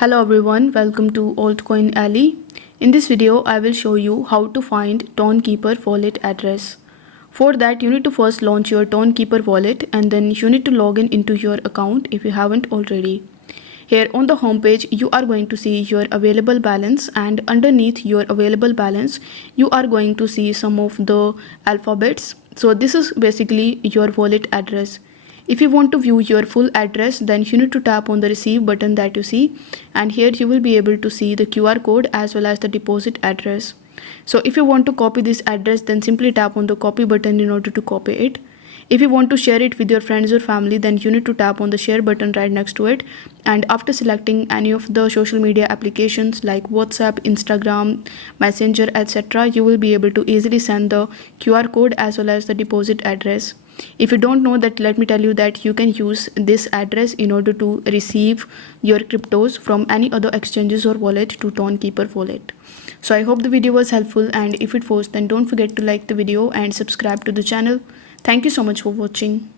Hello everyone, welcome to Altcoin Alley. In this video, I will show you how to find Tonkeeper wallet address. For that, you need to first launch your Tonkeeper wallet and then you need to log in into your account if you haven't already. Here on the home page, you are going to see your available balance, and underneath your available balance, you are going to see some of the alphabets. So this is basically your wallet address. If you want to view your full address, then you need to tap on the receive button that you see, and here you will be able to see the QR code as well as the deposit address. So if you want to copy this address, then simply tap on the copy button in order to copy it. If you want to share it with your friends or family, then you need to tap on the share button right next to it, and after selecting any of the social media applications like WhatsApp, Instagram, Messenger, etc., you will be able to easily send the QR code as well as the deposit address. If you don't know that, let me tell you that you can use this address in order to receive your cryptos from any other exchanges or wallet to Tonkeeper wallet. So I hope the video was helpful, and if it was, then don't forget to like the video and subscribe to the channel. Thank you so much for watching.